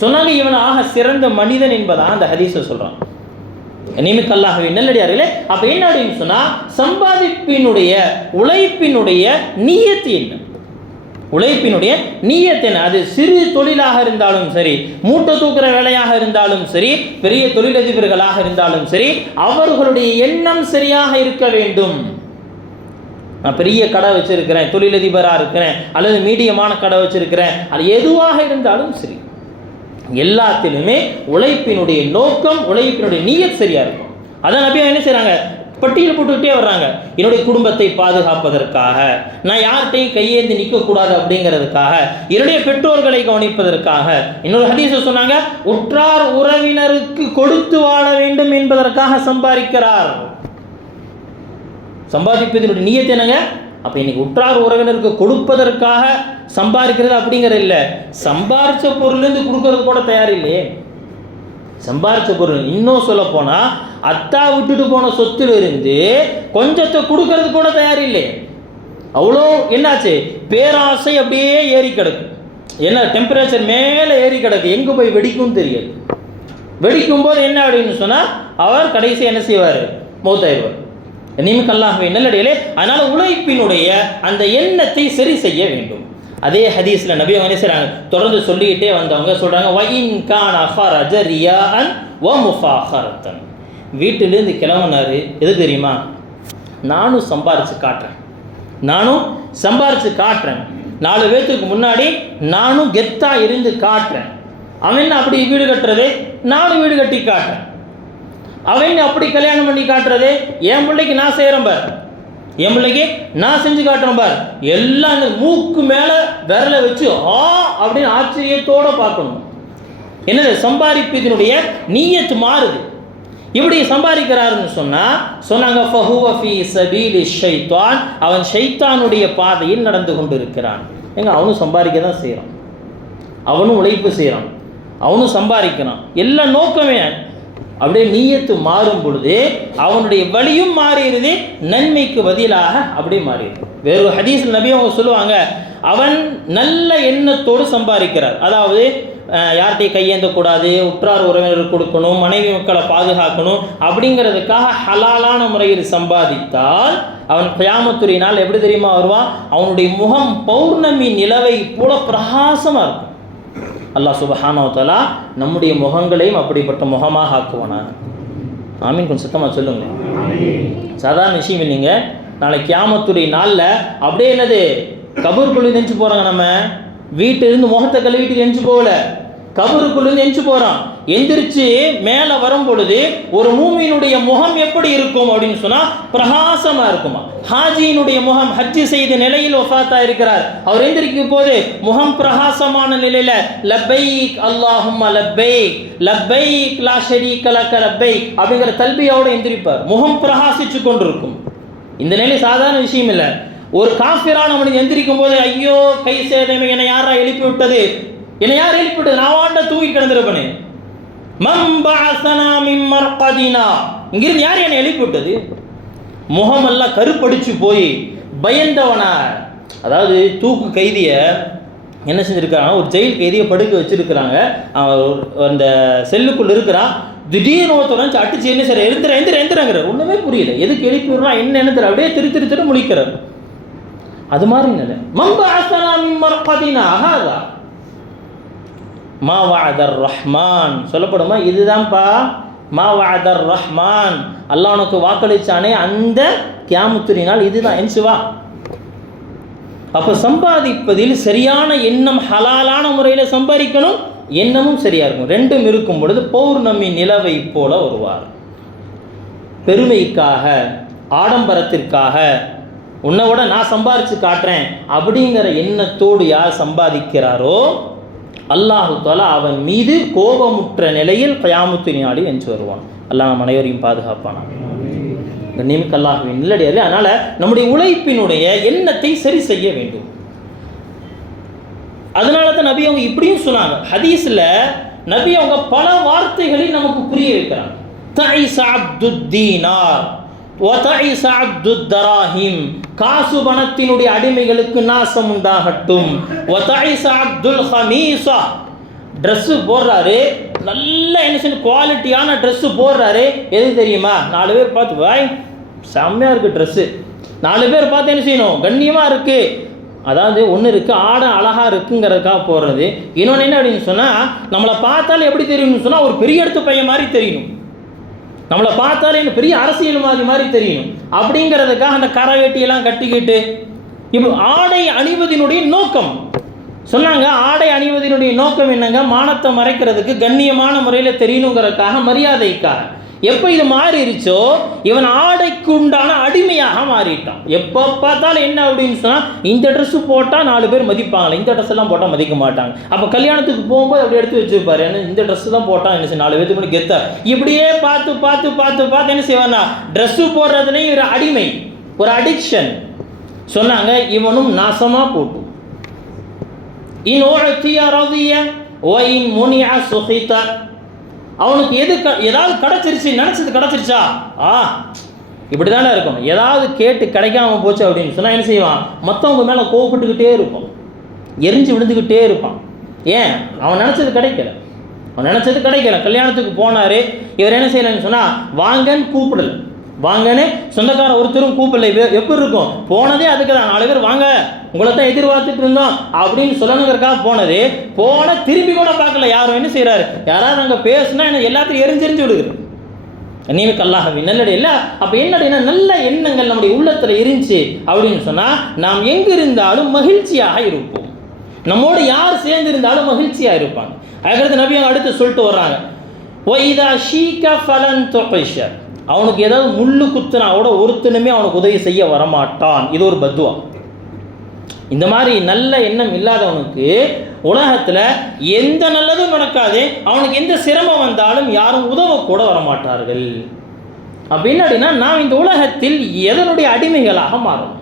சொன்னாங்க, இவன் ஆக சிறந்த மனிதன் என்பதாக அந்த ஹதீஸை சொல்றான். நிமித் அல்லாஹ்வின் நல்லடியார்களே, அப்ப என்ன அப்படின்னு சொன்னா, சம்பாதிப்பினுடைய உழைப்பினுடைய நியத்து என்ன, உழைப்பினுடைய நியத்து என்ன, அது சிறு தொழிலாக இருந்தாலும் சரி, மூட்டை தூக்குற வேலையாக இருந்தாலும் சரி, பெரிய தொழிலதிபர்களாக இருந்தாலும் சரி, அவர்களுடைய எண்ணம் சரியாக இருக்க வேண்டும். நான் பெரிய கடை வச்சிருக்கிறேன், தொழிலதிபராக இருக்கிறேன், அல்லது மீடியமான கடை வச்சிருக்கிறேன், அது எதுவாக இருந்தாலும் சரி, எல்லாத்திலுமே உழைப்பினுடைய நோக்கம், உழைப்பினுடைய நியத் சரியா இருக்கும். அதான் நபி என்ன செய்றாங்க, பட்டியல் போட்டுக்கிட்டே வர்றாங்க. என்னுடைய குடும்பத்தை பாதுகாப்பதற்காக, நான் யார்கிட்டையும் கையேந்தி நிற்கக்கூடாது அப்படிங்கிறதுக்காக, என்னுடைய பெற்றோர்களை கவனிப்பதற்காக. இன்னொரு ஹதீஸை சொன்னாங்க, உற்றார் உறவினருக்கு கொடுத்து வாழ வேண்டும் என்பதற்காக சம்பாதிக்கிறார். சம்பாதிப்பதனுடைய நியத் என்னங்க, அப்போ இன்னைக்கு உற்றார் உறவினருக்கு கொடுப்பதற்காக சம்பாதிக்கிறது அப்படிங்கிறது இல்லை, சம்பாரிச்ச பொருள்லேருந்து கொடுக்கறது கூட தயார் இல்லையே. சம்பாரிச்ச பொருள், இன்னும் சொல்ல போனா அத்தா விட்டுட்டு போன சொத்திலிருந்து கொஞ்சத்தை கொடுக்கறது கூட தயார் இல்லை. அவ்வளோ என்னாச்சு, பேராசை அப்படியே ஏறி கிடக்கு. என்ன டெம்பரேச்சர் மேலே ஏறி கிடக்கு, எங்கே போய் வெடிக்கும் தெரியாது. வெடிக்கும் போது என்ன அப்படின்னு சொன்னால் அவர் கடைசி என்ன செய்வார், மௌத்தாயிடுவார். நிமித் அல்லாஹ்வின் நல்லடியார்களே, அதனால உழைப்பினுடைய அந்த எண்ணத்தை சரி செய்ய வேண்டும். அதே ஹதீஸ்ல நபி அவங்க என்ன செய்றாங்க, தொடர்ந்து சொல்லிக்கிட்டே வந்தவங்க சொல்றாங்க, வஇன் கான ஹரஜ ரியாஅன் வ முஃபாஹரத்தன். வீட்டிலேருந்து கிளம்பினாரு, எது தெரியுமா, நானும் சம்பாரிச்சு காட்டுறேன், நானும் சம்பாரிச்சு காட்டுறேன், 4 பேத்துக்கு முன்னாடி நானும் கெத்தா இருந்து காட்டுறேன். அவன் அப்படி வீடு கட்டுறது, நானும் வீடு கட்டி காட்டுறேன். அவன் அப்படி கல்யாணம் பண்ணி காட்டுறது, என் பிள்ளைக்கு நான் செய்கிறேன் பார், என் பிள்ளைக்கு நான் செஞ்சு காட்டுறேன் பார். எல்லாம் இந்த மூக்கு மேலே விரலை வச்சு அப்படின்னு ஆச்சரியத்தோடு பார்க்கணும். என்னது, சம்பாதிப்பதனுடைய நீயத்து மாறுது. இப்படி சம்பாதிக்கிறாருன்னு சொன்னாங்க ஃபஹுவ ஃபீ சபீலி ஷைத்தான், அவன் ஷைத்தானுடைய பாதையில் நடந்து கொண்டு இருக்கிறான். அவனும் சம்பாதிக்க தான் செய்கிறான், அவனும் உழைப்பு செய்கிறான், அவனும் சம்பாதிக்கிறான். எல்லா நோக்கமே அப்படியே நீயத்து மாறும் பொழுது அவனுடைய வழியும் மாறிடுது, நன்மைக்கு பதிலாக அப்படியே மாறிடுது. வேறு ஹதீஸில் நபி அவங்க சொல்லுவாங்க, அவன் நல்ல எண்ணத்தோடு சம்பாதிக்கிறார். அதாவது யார்கிட்டையும் கையேந்தக்கூடாது, உற்றார் உறவினருக்கு கொடுக்கணும், மனைவி மக்களை பாதுகாக்கணும் அப்படிங்கிறதுக்காக ஹலாலான முறையில் சம்பாதித்தால் அவன் கியாமத்துடைய நாள் எப்படி தெரியுமா வருவான்? அவனுடைய முகம் பௌர்ணமி நிலவை போல பிரகாசமாக இருக்கும். அல்லாஹ் சுப்ஹானஹு வ தஆலா நம்முடைய முகங்களையும் அப்படிப்பட்ட முகமாக ஆக்குவானாக. ஆமீன். கொஞ்சம் சத்தமாக சொல்லுங்க. சாதாரண விஷயம் இல்லைங்க. நாளைக்கு கியாமத்துடைய நாளில் அப்படியே என்னது கபூருக்குள்ளே நெஞ்சு போகிறாங்க. நம்ம வீட்டிலிருந்து முகத்தை கழுவிட்டு நெஞ்சு போகல, கபூருக்குள்ளேருந்து நெஞ்சு போகிறான். எந்திரிச்சு மேலே வரும் பொழுது ஒரு மூமியினுடைய முகம் எப்படி இருக்கும் அப்படின்னு சொன்னால் பிரகாசமாக இருக்குமா. ஹாஜியினுடைய முகம் ஹஜ்ஜி செய்த நிலையில் வஃபாத்தா இருக்கிறார். அவர் எந்திரிக்கும் போது முகம் பிரகாசமான நிலையில் லப்பைக் அல்லாஹும்ம லப்பைக் லப்பைக் லா ஷரீக லக லப்பைக் அப்படிங்கிற தல்பியாவோடு எந்திரிப்பார். முகம் பிரகாசிச்சு கொண்டிருக்கும். இந்த நிலை சாதாரண விஷயம் இல்லை. ஒரு காஃபிரான மனிதன் எந்திரிக்கும் போது ஐயோ கை சேதமே, என்னை யாரா எழுப்பி விட்டது, என்னை யார் எழுப்பி விட்டது, நான் வாண்ட தூங்கி கிடந்திருப்பேனே, இங்கிருந்து யார் என்னை எழுப்பி விட்டது. முகமெல்லாம் கருப்படிச்சு போய் பயந்தவனா. அதாவது தூக்கு கைதியை என்ன செஞ்சுருக்காங்க, ஒரு ஜெயில் கைதியை படுக்க வச்சிருக்கிறாங்க. அந்த செல்லுக்குள்ள இருக்கிறான். திடீர்னு ஒருத்தர் அடிச்சு என்ன சார் எந்திரங்கிறார். ஒன்றுமே புரியல, எதுக்கு எழுப்பி விடுறான் என்னன்னு தெரியல, அப்படியே திரு முழிக்கிறார். அது மாதிரி நிலை. மா வஅதர் ரஹ்மான் சொல்லப்படுமா, இதுதான்ப்பா மா வஅதர் ரஹ்மான், அல்லாஹ் உனக்கு வாக்களிச்சானே அந்த கியாமத்துடைய நாள் இதுதான் என்சுவா. அப்போ சம்பாதிப்பதில் சரியான எண்ணம், ஹலாலான முறையில் சம்பாதிக்கணும், எண்ணமும் சரியா இருக்கும். ரெண்டும் இருக்கும் பொழுது பௌர்ணமி நிலவை போல வருவார். பெருமைக்காக ஆடம்பரத்திற்காக உன்னை விட நான் சம்பாதிச்சு காட்டுறேன் அப்படிங்கிற எண்ணத்தோடு யார் சம்பாதிக்கிறாரோ அல்லாஹு தஆலா அவன் மீது கோபமுற்ற நிலையில் கியாமத்து நாளில் என்று வருவான். அல்லாஹ் நம் அனைவரையும் பாதுகாப்பான். கண்ணியமிக்க அல்லாஹ்வின் நல்லடியார்களே, அதனால நம்முடைய உழைப்பினுடைய எண்ணத்தை சரி செய்ய வேண்டும். அதனால தான் நபி அவங்க இப்படியும் சொன்னாங்க. ஹதீஸ்ல நபி அவங்க பல வார்த்தைகளில் நமக்கு புரிய வைக்கிறாங்க. தஇஸ அப்துத் தீனார் வ தஇஸ அப்துத் தராஹிம், காசு பணத்தினுடைய அடிமைகளுக்கு நாசம் உண்டாகட்டும். வ தஇஸ அப்துல் ஹமீஸா, ட்ரெஸ்ஸு போடுறாரு, நல்ல என்ன குவாலிட்டியான ட்ரெஸ்ஸு போடுறாரு. எது தெரியுமா, 4 பேர் பார்த்து வாய் செம்மையாக இருக்குது ட்ரெஸ்ஸு, 4 பேர் பார்த்து என்ன செய்யணும், கண்ணியமாக இருக்குது. அதாவது ஒன்று இருக்குது ஆடை அழகாக இருக்குங்கிறதுக்காக போடுறது. இன்னொன்று என்ன அப்படின்னு சொன்னால், நம்மளை பார்த்தாலும் எப்படி தெரியணும்னு சொன்னால் ஒரு பெரிய இடத்து பையன் மாதிரி தெரியணும், நம்மளை பார்த்தாலே இன்னும் பெரிய அரசியல்வாதி மாதிரி தெரியணும் அப்படிங்கிறதுக்காக அந்த கரை வேட்டியெல்லாம் கட்டிக்கிட்டு இப்போ ஆடை அணிவதினுடைய நோக்கம் சொன்னாங்க. ஆடை அணிவதினுடைய நோக்கம் என்னங்க, மானத்தை மறைக்கிறதுக்கு, கண்ணியமான முறையில் தெரியணுங்கிறதுக்காக, மரியாதைக்காக. எப்போ இது மாறிடுச்சோ இவன் ஆடைக்கு உண்டான அடிமையாக மாறிட்டான். எப்போ பார்த்தாலும் என்ன அப்படின்னு சொன்னால், இந்த ட்ரெஸ்ஸு போட்டால் 4 பேர் மதிப்பாங்களே, இந்த ட்ரெஸ் எல்லாம் போட்டால் மதிக்க மாட்டாங்க. அப்போ கல்யாணத்துக்கு போகும்போது அப்படி எடுத்து வச்சுருப்பாரு, ஏன்னா இந்த ட்ரெஸ்ஸு தான் போட்டால் என்ன செய்ய 4 பேருக்கு கெத்த. இப்படியே பார்த்து பார்த்து பார்த்து பார்த்து என்ன செய்வானா, ட்ரெஸ்ஸு போடுறதுலேயும் ஒரு அடிமை, ஒரு அடிக்ஷன். சொன்னாங்க இவனும் நாசமாக போட்டு அவனுக்கு ஏதாவது கிடைச்சிருச்சு, நினச்சது கிடைச்சிருச்சா, இப்படி தானே இருக்கும். ஏதாவது கேட்டு கிடைக்காம போச்சு அப்படின்னு சொன்னால் என்ன செய்வான், மற்றவங்க மேலே கோவப்பட்டுக்கிட்டே இருப்பான், எரிஞ்சு விழுந்துக்கிட்டே இருப்பான். ஏன், அவன் நினச்சது கிடைக்கல, அவன் நினச்சது கிடைக்கல. கல்யாணத்துக்கு போனார், இவர் என்ன செய்யலன்னு சொன்னால் வாங்கன்னு கூப்பிடல, வாங்கன்னு சொந்தக்கார ஒருத்தரும் கூப்பிடல. எப்படி இருக்கும், போனதே அதுக்கு தான், 4 பேர் வாங்க உங்களை தான் எதிர்பார்த்துட்டு இருந்தோம் அப்படின்னு சொல்லணுங்கிறக்காக போனது. போன திரும்பி கூட பார்க்கல. யாரும் என்ன செய்கிறாரு, யாராவது அங்கே பேசுனா என்ன எல்லாத்தையும் எரிஞ்செறிஞ்சு விடுகிறது. நீமிக்கு அல்லாஹ்வின் நல்லடி இல்லை. அப்போ என்னடினா நல்ல எண்ணங்கள் நம்முடைய உள்ளத்தில் இருந்துச்சு அப்படின்னு சொன்னால் நாம் எங்கே இருந்தாலும் மகிழ்ச்சியாக இருப்போம், நம்மோடு யார் சேர்ந்து இருந்தாலும் மகிழ்ச்சியாக இருப்பாங்க. அதுக்கடுத்து நபி அடுத்து சொல்லிட்டு வர்றாங்க, ஒய்தா ஷீக ஃபலன் தொகைஷர், அவனுக்கு ஏதாவது முள்ளு குத்துனா கூட ஒருத்தனுமே அவனுக்கு உதவி செய்ய வரமாட்டான். இது ஒரு பத்வா. இந்த மாதிரி நல்ல எண்ணம் இல்லாதவனுக்கு உலகத்தில் எந்த நல்லதும் நடக்காது, அவனுக்கு எந்த சிரமம் வந்தாலும் யாரும் உதவக்கூட வரமாட்டார்கள். அப்படின்னா நாம் இந்த உலகத்தில் எதனுடைய அடிமைகளாக மாறணும்?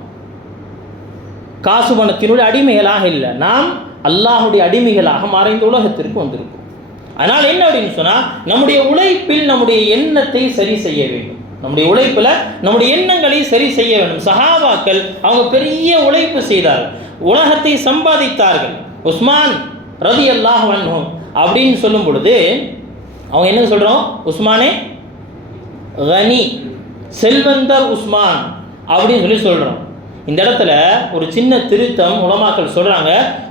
காசு பணத்தினுடைய அடிமைகளாக இல்லை, நாம் அல்லாஹுடைய அடிமைகளாக மாற இந்த உலகத்திற்கு வந்திருக்கும். அதனால் என்ன அப்படின்னு சொன்னால், நம்முடைய உழைப்பில் நம்முடைய எண்ணத்தை சரி செய்ய வேண்டும். நம்முடைய உழைப்பில் நம்முடைய எண்ணங்களை சரி செய்ய வேண்டும். சஹாபாக்கள் அவங்க பெரிய உழைப்பு செய்தார்கள், உலகத்தை சம்பாதித்தார்கள். உஸ்மான் ரலியல்லாஹு அன்ஹு அப்படின்னு சொல்லும் பொழுது அவங்க என்ன சொல்கிறோம்? உஸ்மானே கனி, செல்வந்தர் உஸ்மான் அப்படின்னு சொல்லி சொல்கிறோம். இந்த இடத்துல ஒரு சின்ன திருத்தம் உலமாக்கள் சொல்கிறாங்க,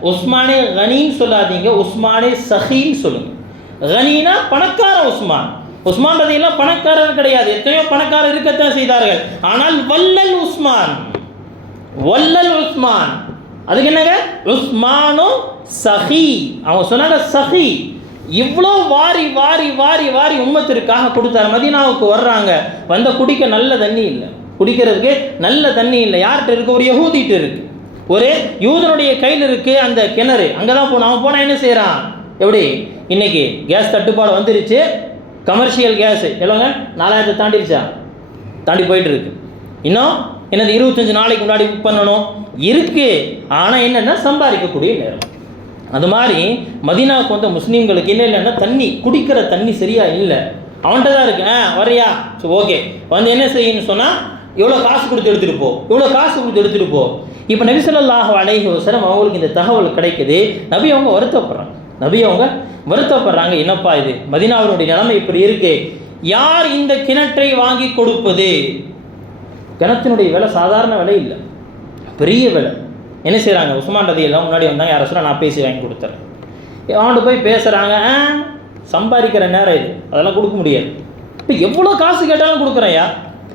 உஸ்மானே கனின்னு சொல்லாதீங்க, உஸ்மானே சஹீன்னு சொல்லுங்க. கனினா பணக்கார உஸ்மான். உஸ்மான் ரலியல்லாஹு பணக்காரர் கிடையாது, எத்தனையோ பணக்காரர் இருக்கத்தான் செய்தார்கள். ஆனால் வல்லல் உஸ்மான், வல்லல் உஸ்மான், அதுக்கு என்னங்க? உஸ்மானோ சஹி. அவங்க சொன்னாங்க சஹி, இவ்வளோ வாரி வாரி வாரி வாரி உம்மத்திற்காக கொடுத்தாரு. மதீனாவுக்கு வர்றாங்க, வந்த குடிக்க நல்ல தண்ணி இல்லை, குடிக்கிறதுக்கு நல்ல தண்ணி இல்லை. யார்கிட்ட இருக்குது? ஒரு யஹூதிட்டு இருக்கு, ஒரு யூதனுடைய கையில் இருக்குது அந்த கிணறு. அங்கே தான் போகணும். அவன் போனால் என்ன செய்கிறான்? எப்படி இன்னைக்கு கேஸ் தட்டுப்பாடு வந்துருச்சு, கமர்ஷியல் கேஸு எவ்வளோங்க? 4000 தாண்டிடுச்சா? தாண்டி போயிட்டு இருக்கு. இன்னும் என்னது 25 நாளைக்கு முன்னாடி புக் பண்ணணும் இருக்குது. ஆனால் என்னென்னா சம்பாதிக்கக்கூடிய நேரம். அது மாதிரி மதீனாவுக்கு வந்த முஸ்லீம்களுக்கு என்ன இல்லைன்னா, தண்ணி குடிக்கிற தண்ணி சரியாக இல்லை. அவன்கிட்ட தான் இருக்கு. வரையா? ஸோ ஓகே, வந்து என்ன செய்யணும்னு சொன்னால், இவ்வளோ காசு கொடுத்து எடுத்துகிட்டு போ, இவ்வளோ காசு கொடுத்து எடுத்துகிட்டு போ. இப்போ நபி ஸல்லல்லாஹு அலைஹி வஸல்லம் அவங்களுக்கு இந்த தகவல் கிடைக்குது. நபி அவங்க வருத்தப்படுறாங்க. என்னப்பா இது, மதீனாவினுடைய நிலைமை இப்படி இருக்கு, யார் இந்த கிணற்றை வாங்கி கொடுப்பது? கிணத்தினுடைய விலை சாதாரண விலை இல்லை, பெரிய விலை. என்ன செய்கிறாங்க? உஸ்மான் ரலியல்லாஹு முன்னாடி வந்தாங்க, யாரை சொல்ல நான் பேசி வாங்கி கொடுத்துறேன். அவன்கிட்ட போய் பேசுகிறாங்க, சம்பாதிக்கிற நேரம் இது, அதெல்லாம் கொடுக்க முடியாது. இப்போ எவ்வளோ காசு கேட்டாலும் கொடுக்குறேயா,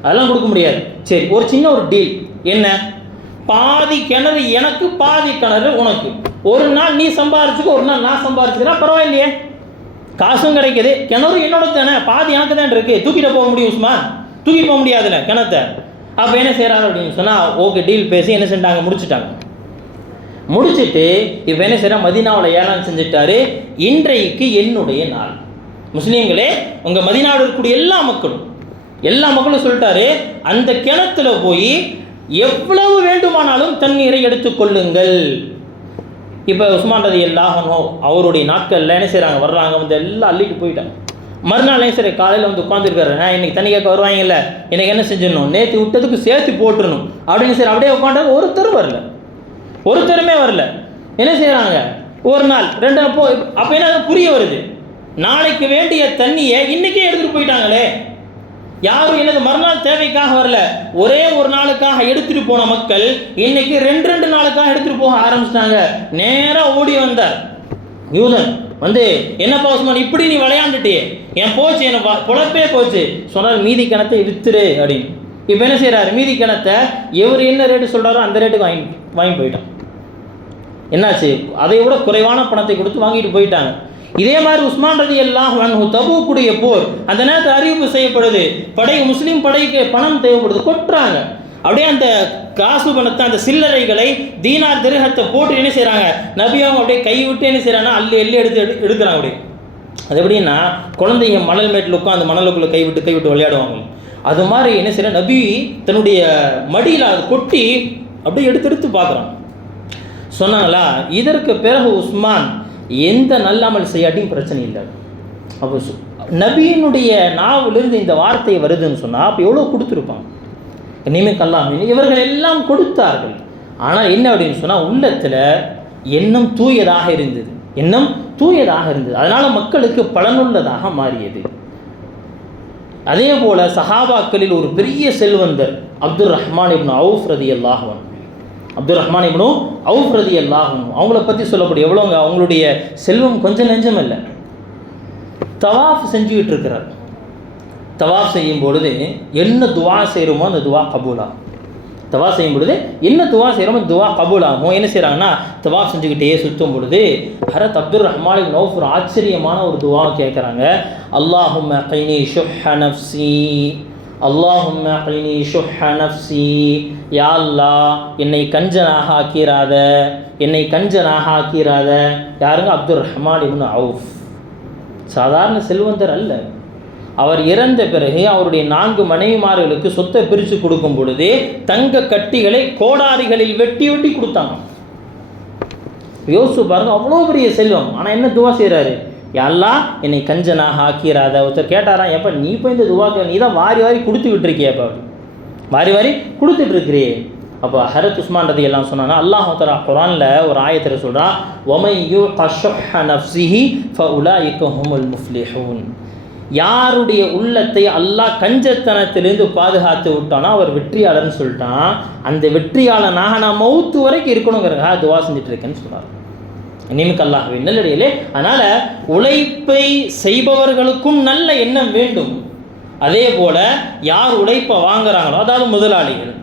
அதெல்லாம் கொடுக்க முடியாது. சரி, ஒரு சின்ன ஒரு டீல். என்ன? பாதி கிணறு எனக்கு, பாதி கிணறு உனக்கு. ஒரு நாள் நீ சம்பாரிச்சுக்க, ஒரு நாள் நான் சம்பாரிச்சுக்கிறேன், பரவாயில்லையே, காசும் கிடைக்கிது, கிணறு என்னோட தானே, பாதி எனக்கு தான் இருக்குது, தூக்கிட்டு போக முடியும் உஸ்மான்? தூக்கிட்டு போக முடியாதுல்ல கிணத்தை. அப்போ என்ன செய்கிறாங்க அப்படின்னு சொன்னால், ஓகே டீல் பேசி என்ன செஞ்சாங்க? முடிச்சுட்டு இப்போ என்ன செய்கிறாங்க? மதீனாவில் ஏலம் செஞ்சுட்டாரு, இன்றைக்கு என்னுடைய நாள். முஸ்லீம்களே, உங்கள் மதீனாவில் இருக்கக்கூடிய எல்லா மக்களும் சொல்லிட்டாரு, அந்த கிணத்துல போய் எவ்வளவு வேண்டுமானாலும் தண்ணீரை எடுத்துக்கொள்ளுங்கள். இப்போ உஸ்மான் ரலியல்லாஹு அன்ஹு அவருடைய நாட்களில் என்ன செய்கிறாங்க? வர்றாங்க, வந்து எல்லாம் அள்ளிட்டு போயிட்டாங்க. மறுநாள் என்ன சரி காலையில் வந்து உட்காந்துருக்காரு, இன்னைக்கு தண்ணி கேட்க வருவாங்கல்ல, எனக்கு என்ன செஞ்சிடணும், நேற்று விட்டதுக்கு சேர்த்து போட்டுடணும் அப்படின்னு சரி அப்படியே உட்காந்து ஒருத்தருமே வரல. என்ன செய்கிறாங்க? ஒரு நாள் 2 நாள் அப்போ என்ன புரிய வருது, நாளைக்கு வேண்டிய தண்ணியை இன்றைக்கே எடுத்துகிட்டு போயிட்டாங்களே. யாரும் என்னது மறுநாள் தேவைக்காக வரல, ஒரே ஒரு நாளுக்காக எடுத்துகிட்டு போன மக்கள் இன்னைக்கு 2 நாளுக்காக எடுத்துகிட்டு போக ஆரம்பிச்சிட்டாங்க. நேராக ஓடி வந்தார் யூதன், வந்து என்னப்பா உஸ்மான் இப்படி நீ விளையாண்டுட்டியே, என் போச்சு, என்ன பொழப்பே போச்சு. சொன்னார், மீதி கிணத்தை வித்துரு அப்படின்னு. இப்போ என்ன செய்கிறாரு? மீதி கிணத்தை எவர் என்ன ரேட்டு சொல்கிறாரோ அந்த ரேட்டுக்கு வாங்கி போயிட்டான். என்னாச்சு? அதை விட குறைவான பணத்தை கொடுத்து வாங்கிட்டு போயிட்டாங்க. இதே மாதிரி உஸ்மான் ரலியல்லாஹு அன்ஹு தபூக்குடைய போர் அந்த நேரத்தில் அறிவிப்பு செய்யப்படுது, முஸ்லீம் படைக்கு பணம் தேவைப்படுது, கொட்டுறாங்க. அப்படியே அந்த காசு பணத்தை, அந்த சில்லறைகளை, தீனார் திர்ஹத்தை போட்டு என்ன செய்கிறாங்க? நபி அவங்க அப்படியே கை விட்டு என்ன செய்கிறாங்கன்னா அள்ளி எடுக்கிறாங்க. அப்படியே அது எப்படின்னா, குழந்தைங்க மணல் மேட்டில் உட்காந்து மணலுக்குள்ளே கை விட்டு விளையாடுவாங்க. அது மாதிரி என்ன செய்யற, நபி தன்னுடைய மடியில் அது கொட்டி அப்படியே எடுத்து பார்க்குறான். சொன்னாங்களா, இதற்கு பிறகு உஸ்மான் எந்த நல்லமல் செய்யாட்டியும் பிரச்சனை இல்லை. அப்போ நபியினுடைய நாவிலிருந்து இந்த வார்த்தை வருதுன்னு சொன்னால் அப்போ எவ்வளோ கொடுத்துருப்பாங்க. நிமிக்கல்லாம் இவர்கள் எல்லாம் கொடுத்தார்கள். ஆனால் என்ன அப்படின்னு சொன்னால், உள்ளத்தில் எண்ணம் தூயதாக இருந்தது, அதனால் மக்களுக்கு பலனுள்ளதாக மாறியது. அதே போல் சஹாபாக்களில் ஒரு பெரிய செல்வந்தர் அப்துர் ரஹ்மான் இப்னு அவுஃப் ரலியல்லாஹு அன்ஹு, அவங்கள பற்றி சொல்லக்கூடிய எவ்வளோங்க, அவங்களுடைய செல்வம் கொஞ்சம் நெஞ்சம் இல்லை. தவாஃப் செஞ்சுக்கிட்டு இருக்கிறார். தவாஃப் செய்யும் பொழுது என்ன துவா செய்கிறோமோ அந்த துவா கபூலாகும். தவாஃப் செய்யும் பொழுது என்ன துவா செய்கிறோமோ துவா கபூலாகும். என்ன செய்கிறாங்கன்னா, தவாஃப் செஞ்சுக்கிட்டே சுற்றும் பொழுது ஹரத் அப்துர் ரஹ்மான் இப்னு அவுஃப் ஒரு ஆச்சரியமான ஒரு துவா கேட்குறாங்க. அல்லாஹும்ம கைனி ஷுஹ்ஹ நஃப்ஸி அல்லாஹும்ம கைனி ஷுஹ நஃப்ஸி, யா அல்லாஹ் என்னை கஞ்சனாக ஆக்கிறாத, என்னை கஞ்சனாக ஆக்கிறாத. யாருங்க? அப்துர் ரஹ்மான் இப்னு அவுஃப். சாதாரண செல்வந்தர் அல்ல. அவர் இறந்த பிறகு அவருடைய 4 மனைவிமார்களுக்கு சொத்தை பிரித்து கொடுக்கும் பொழுது தங்க கட்டிகளை கோடாரிகளில் வெட்டி வெட்டி கொடுத்தாங்க. யோசிச்சு பாருங்க, அவ்வளோ பெரிய செல்வம். ஆனால் என்ன துவா செய்கிறாரு? எல்லாம் என்னை கஞ்சனாக ஆக்கிறாத. ஒருத்தர் கேட்டாராம், எப்போ நீ போய் இந்த துவாக்க நீ தான் வாரி வாரி கொடுத்துக்கிட்டு இருக்கியப்பா, வாரி வாரி கொடுத்துட்டு இருக்கிறியே. அப்போ ஹரத் உஸ்மான் ரதி எல்லாம் சொன்னாங்க, அல்லாஹ் தஆலா குர்ஆனில் ஒரு ஆயத்தில் சொல்கிறான், வமன் யூக ஷுஹ நஃப்ஸிஹி ஃபஉலாயிக ஹுமுல் முஃப்லிஹூன். யாருடைய உள்ளத்தை அல்லாஹ் கஞ்சத்தனத்திலிருந்து பாதுகாத்து விட்டானோ அவர் வெற்றியாளர்னு சொல்லிட்டான். அந்த வெற்றியாளனாக நான் மௌத்து வரைக்கும் இருக்கணுங்கிறதுக்காக துவா செஞ்சுட்டு இருக்கேன்னு சொல்கிறார். நிமிக்கு அல்லாஹ்வே நல்லடியிலே. அதனால் உழைப்பை செய்பவர்களுக்கும் நல்ல எண்ணம் வேண்டும். அதே போல் யார் உழைப்பை வாங்குறாங்களோ, அதாவது முதலாளிகள்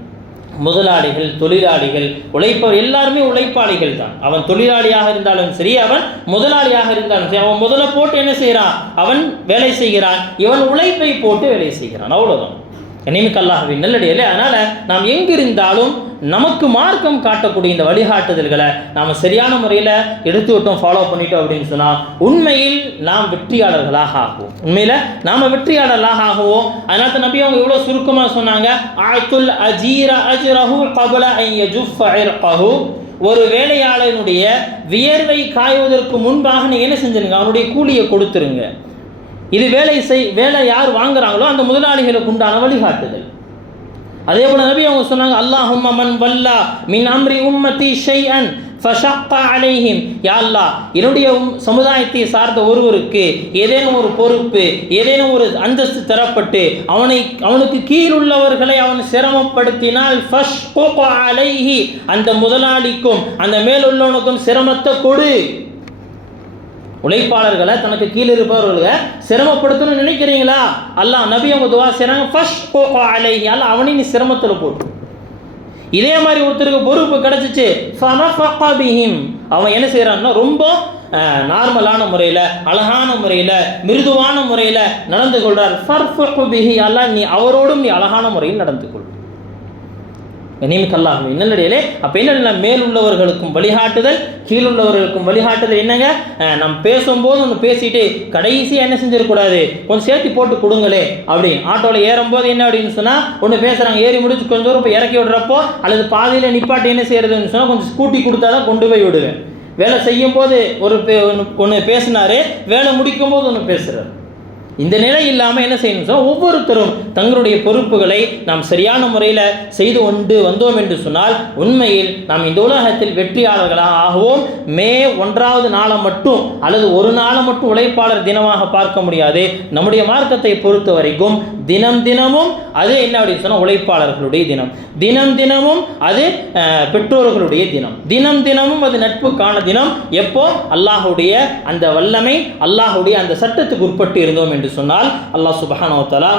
தொழிலாளிகள் உழைப்பவர் எல்லாருமே உழைப்பாளிகள் தான். அவன் தொழிலாளியாக இருந்தாலும் சரி, அவன் முதலாளியாக இருந்தாலும் சரி, அவன் முதல்ல போட்டு என்ன செய்கிறான்? அவன் வேலை செய்கிறான். இவன் உழைப்பை போட்டு வேலை செய்கிறான். அவ்வளோதான். நிமிக்கு அல்லாஹ்வே நல்லடியிலே. அதனால் நாம் எங்கிருந்தாலும் நமக்கு மார்க்கம் காட்டக்கூடிய இந்த வழிகாட்டுதல்களை நாம் சரியான முறையில் எடுத்துவிட்டோம், ஃபாலோ பண்ணிட்டோம் அப்படின்னு சொன்னால் உண்மையில் நாம் வெற்றியாளர்களாக ஆகுவோம். உண்மையில் நாம் வெற்றியாளர்களாக ஆகுவோம். அதனால தான் நபி அவங்க இவ்வளோ சுருக்கமாக சொன்னாங்க, ஆத்துல் அஜீர அஜ்ரஹு கபல அன் யஜுஃப இர்கஹு. ஒரு வேலையாளனுடைய வியர்வை காய்வதற்கு முன்பாக நீங்கள் என்ன செஞ்சுருங்க? அவனுடைய கூலியை கொடுத்துருங்க. இது வேலை யார் வாங்குறாங்களோ அந்த முதலாளிகளுக்கு உண்டான வழிகாட்டுதல். அதே போல நபி அவங்க சொன்னாங்க, அல்லாஹும்ம மன் வல்லா மின் அம்ரி உம்மதி ஷைஅன் ஃபஷக்க அலைஹிம். யா அல்லாஹ், என்னுடைய சமுதாயத்தை சார்ந்த ஒருவருக்கு ஏதேனும் ஒரு பொறுப்பு, ஏதேனும் ஒரு அந்தஸ்து தரப்பட்டு அவனுக்கு கீழுள்ளவர்களை அவன் சிரமப்படுத்தினால் ஃபஷ்குக அலைஹி, அந்த முதலாளிக்கும் அந்த மேலுள்ளவனுக்கும் சிரமத்தை கொடு. உழைப்பாளர்களை தனக்கு கீழே இருப்பவர்களை சிரமப்படுத்தணும்னு நினைக்கிறீங்களா? அல்லாஹ் நபி அவங்க துவா செய்கிறாங்க, ஃபஷ்குக அலைஹி, அல்லாஹ் அவனையும் நீ சிரமத்தில் போட்டு. இதே மாதிரி ஒருத்தருக்கு பொறுப்பு கிடச்சிச்சு, ஃபனஃபக பிஹிம், அவன் என்ன செய்கிறான்னா ரொம்ப நார்மலான முறையில், அழகான முறையில், மிருதுவான முறையில் நடந்து கொள்கிறார். ஃபர்ஃபகு பிஹி, அல்லாஹ் நீ அவரோடும் நீ அழகான முறையில் நடந்து கொள். நிமிக்கல்லாஹ் நல்லடியிலே. அப்போ என்ன, மேலுள்ளவர்களுக்கும் வழிகாட்டுதல், கீழுள்ளவர்களுக்கும் வழிகாட்டுதல். என்னங்க, நம்ம பேசும்போது ஒன்று பேசிட்டு கடைசியாக என்ன செஞ்சிடக்கூடாது? கொஞ்சம் சேர்த்து போட்டு கொடுங்களே அப்படி. ஆட்டோவில் ஏறும்போது என்ன அப்படின்னு சொன்னால் ஒன்று பேசுகிறாங்க, ஏறி முடிச்சு கொஞ்சம் தூரம் இப்போ இறக்கி விடுறப்போ அல்லது பாதியில் நிப்பாட்டி என்ன செய்யறதுன்னு சொன்னால் கொஞ்சம் ஸ்கூட்டி கொடுத்தா தான் கொண்டு போய் விடுவேன். வேலை செய்யும் போது ஒன்று பேசினாரு, வேலை முடிக்கும் போது ஒன்று பேசுகிறார். இந்த நிலை இல்லாமல் என்ன செய்யணும் சொன்னால் ஒவ்வொருத்தரும் தங்களுடைய பொறுப்புகளை நாம் சரியான முறையில் செய்து கொண்டு வந்தோம் என்று சொன்னால் உண்மையில் நாம் இந்த உலகத்தில் வெற்றியாளர்களாக ஆகுவோம். மே 1ஆவது நாளை மட்டும் அல்லது ஒரு நாளை மட்டும் உழைப்பாளர் தினமாக பார்க்க முடியாது. நம்முடைய மார்க்கத்தை பொறுத்த வரைக்கும் தினமும் அது என்ன அப்படின்னு சொன்னால் உழைப்பாளர்களுடைய தினம், தினமும் அது பெற்றோர்களுடைய தினம், தினமும் அது நட்புக்கான தினம். எப்போ அல்லாஹுடைய அந்த வல்லமை, அல்லாஹுடைய அந்த சட்டத்துக்கு உட்பட்டு இருந்தோம் என்று சொன்னால் அல்லாஹ் சுப்ஹானஹு வ தஆலா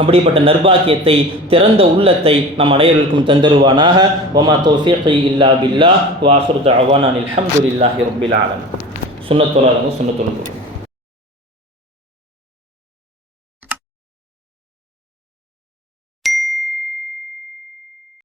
அப்படிப்பட்ட நர்பாக்கியத்தை, திறந்த உள்ளத்தை நம் அனைவருக்கும் தந்தருவானாக. வமா தௌஃபீகி இல்லா பில்லாஹ் வ ஆகிரு தஅவானா அல்ஹம்துலில்லாஹி ரப்பில் ஆலமீன். சுன்னத்துல்லாஹி சுன்னத்துல்